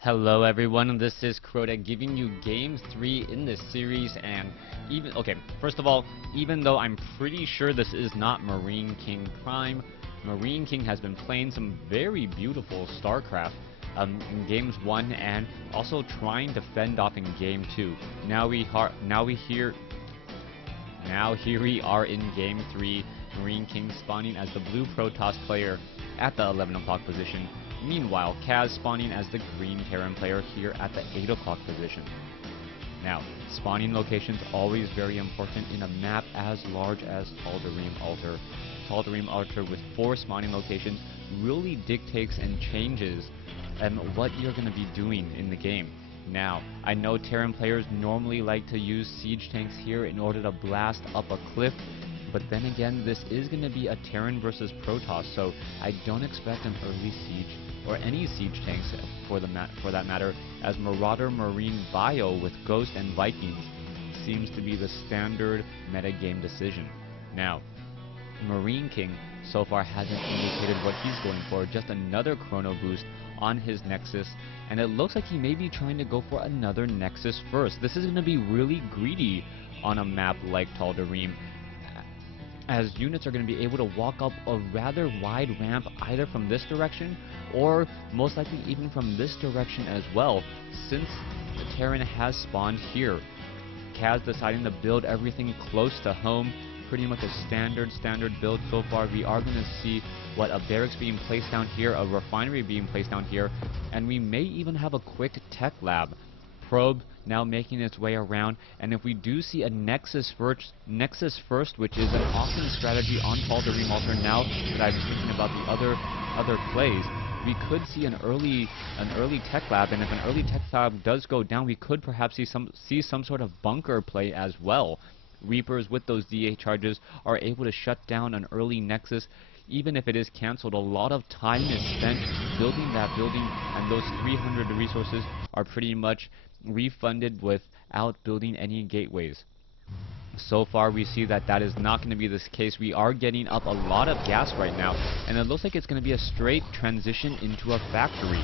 Hello everyone, this is Crota giving you Game 3 in this series, and first of all, even though I'm pretty sure this is not MarineKing Prime, MarineKing has been playing some very beautiful StarCraft in Games 1 and also trying to fend off in Game 2. Now here we are in Game 3, MarineKing spawning as the blue Protoss player at the 11 o'clock position. Meanwhile, Kaz spawning as the green Terran player here at the 8 o'clock position. Now, spawning locations always very important in a map as large as Tal'Darim Altar. Tal'Darim Altar with 4 spawning locations really dictates and changes what you're going to be doing in the game. Now, I know Terran players normally like to use siege tanks here in order to blast up a cliff, but then again, this is going to be a Terran versus Protoss, so I don't expect an early siege or any siege tanks for that matter, as Marauder Marine Bio with Ghost and Vikings seems to be the standard metagame decision. Now, MarineKing so far hasn't indicated what he's going for, just another chrono boost on his Nexus, and it looks like he may be trying to go for another Nexus first. This is going to be really greedy on a map like Tal'Darim, as units are going to be able to walk up a rather wide ramp either from this direction or most likely even from this direction as well, since the Terran has spawned here. Kaz deciding to build everything close to home, pretty much a standard build so far. We are going to see a barracks being placed down here, a refinery being placed down here, and we may even have a quick tech lab. Probe now making its way around, and if we do see a Nexus first, which is an awesome strategy on Tal'Darim Altar now that I'm thinking about the other plays, we could see an early tech lab, and if an early tech lab does go down, we could perhaps see some sort of bunker play as well. Reapers with those DA charges are able to shut down an early Nexus. Even if it is cancelled, a lot of time is spent building that building, and those 300 resources are pretty much refunded without building any gateways. So far we see that is not going to be the case. We are getting up a lot of gas right now, and it looks like it's going to be a straight transition into a factory.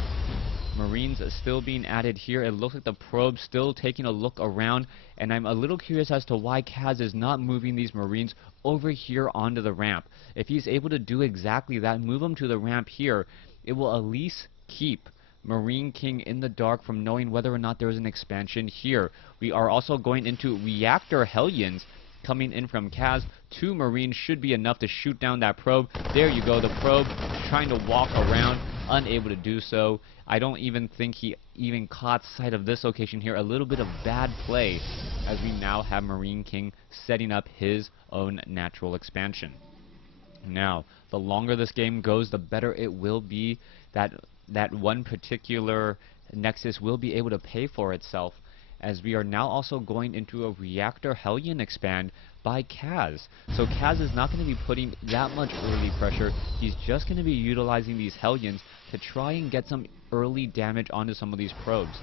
Marines still being added here. It looks like the probe still taking a look around, and I'm a little curious as to why Kaz is not moving these Marines over here onto the ramp. If he's able to do exactly that, move them to the ramp here, it will at least keep MarineKing in the dark from knowing whether or not there is an expansion here. We are also going into reactor Hellions coming in from Kaz. 2 Marines should be enough to shoot down that probe. There you go, the probe trying to walk around, unable to do so. I don't even think he even caught sight of this location here. A little bit of bad play, as we now have MarineKing setting up his own natural expansion. Now, the longer this game goes, the better it will be. That one particular Nexus will be able to pay for itself, as we are now also going into a reactor Hellion expand by Kaz. So Kaz is not going to be putting that much early pressure. He's just going to be utilizing these Hellions to try and get some early damage onto some of these probes.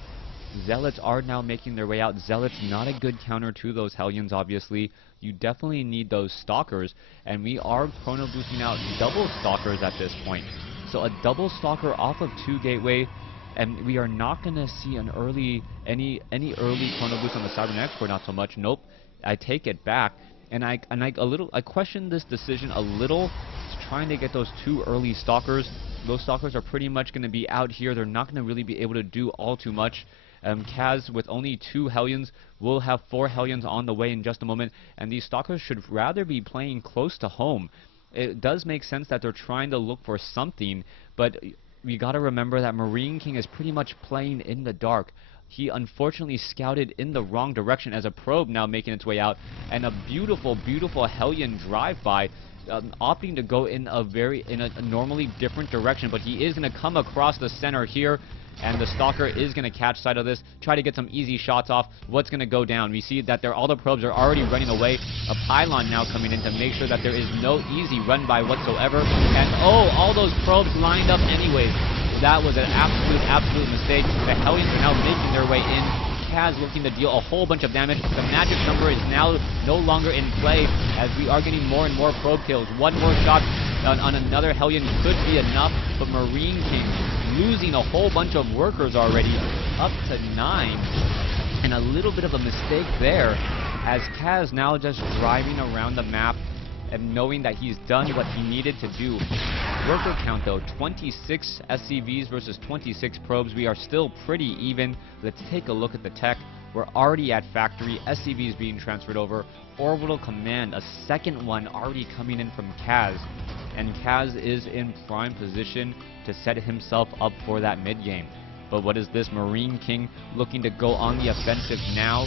Zealots are now making their way out. Zealots not a good counter to those Hellions, obviously. You definitely need those Stalkers, and we are chrono boosting out double Stalkers at this point. So a double Stalker off of 2 gateway, and we are not going to see any early chrono boost on the Cyber Export, not so much. Nope, I take it back, and I question this decision a little, trying to get those 2 early Stalkers. Those Stalkers are pretty much going to be out here. They're not going to really be able to do all too much. Kaz with only 2 Hellions will have 4 Hellions on the way in just a moment, and these Stalkers should rather be playing close to home. It does make sense that they're trying to look for something, but we gotta remember that MarineKing is pretty much playing in the dark. He unfortunately scouted in the wrong direction, as a probe now making its way out, and a beautiful Hellion drive-by, opting to go in a normally different direction, but he is going to come across the center here, and the Stalker is going to catch sight of this, try to get some easy shots off. What's going to go down? We see that all the probes are already running away. A pylon now coming in to make sure that there is no easy run by whatsoever, and all those probes lined up anyways. That was an absolute mistake. The Hellions are now making their way in. Kaz looking to deal a whole bunch of damage. The magic number is now no longer in play, as we are getting more and more probe kills. One more shot on another Hellion could be enough, but MarineKing losing a whole bunch of workers already, up to 9. And a little bit of a mistake there, as Kaz now just driving around the map and knowing that he's done what he needed to do. Worker count though, 26 SCVs versus 26 probes. We are still pretty even. Let's take a look at the tech. We're already at factory, SCVs being transferred over. Orbital command, a second one already coming in from Kaz. And Kaz is in prime position to set himself up for that mid game. But what is this? MarineKing looking to go on the offensive now.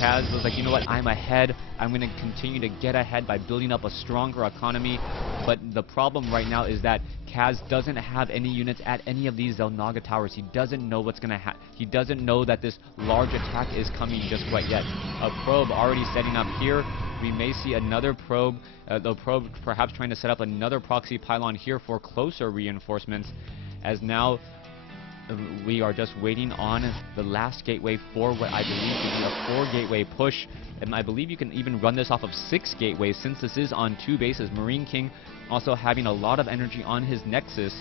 Kaz was like, you know what, I'm ahead. I'm going to continue to get ahead by building up a stronger economy. But the problem right now is that Kaz doesn't have any units at any of these Xel'Naga towers. He doesn't know what's going to happen. He doesn't know that this large attack is coming just quite yet. A probe already setting up here. We may see another probe, the probe perhaps trying to set up another proxy pylon here for closer reinforcements, as now we are just waiting on the last gateway for what I believe to be a 4-gateway push. And I believe you can even run this off of 6 gateways since this is on 2 bases. MarineKing also having a lot of energy on his Nexus.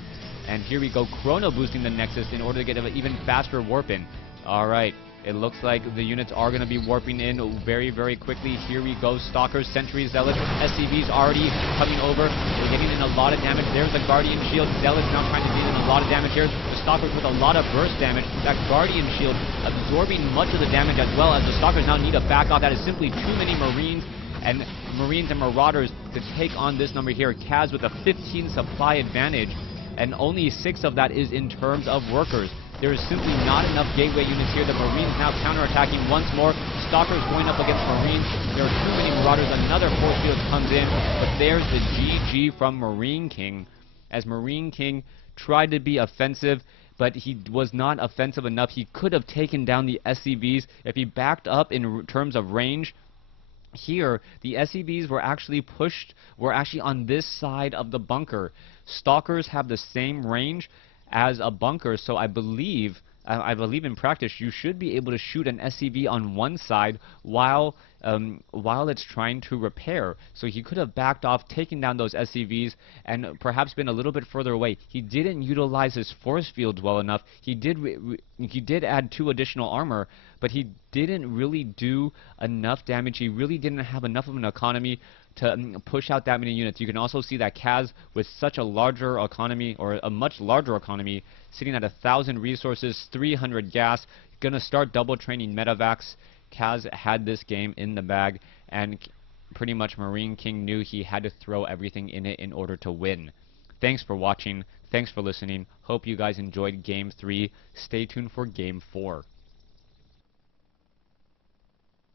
And here we go, chrono boosting the Nexus in order to get an even faster warp in. Alright, it looks like the units are going to be warping in very, very quickly. Here we go, Stalkers, Sentries, Zealots, SCVs already coming over. We're getting in a lot of damage. There's the Guardian Shield. Zealots now trying to get in a lot of damage here. The Stalkers with a lot of burst damage. That Guardian Shield absorbing much of the damage as well, as the Stalkers now need to back off. That is simply too many Marines and Marauders to take on this number here. Kaz with a 15 supply advantage, and only 6 of that is in terms of workers. There is simply not enough gateway units here. The Marines now counterattacking once more. Stalkers going up against Marines. There are too many Marauders. Another force field comes in, but there's the GG from MarineKing, as MarineKing tried to be offensive, but he was not offensive enough. He could have taken down the SCVs if he backed up in terms of range. Here, the SCVs were actually on this side of the bunker. Stalkers have the same range as a bunker, so I believe in practice you should be able to shoot an SCV on one side while it's trying to repair. So he could have backed off, taken down those SCVs, and perhaps been a little bit further away. He didn't utilize his force fields well enough. He did add 2 additional armor, but he didn't really do enough damage. He really didn't have enough of an economy to push out that many units. You can also see that Kaz, with such a larger economy, or a much larger economy, sitting at 1,000 resources, 300 gas, gonna start double training medevacs. Kaz had this game in the bag, and pretty much MarineKing knew he had to throw everything in it in order to win. Thanks for watching. Thanks for listening. Hope you guys enjoyed Game 3. Stay tuned for Game 4.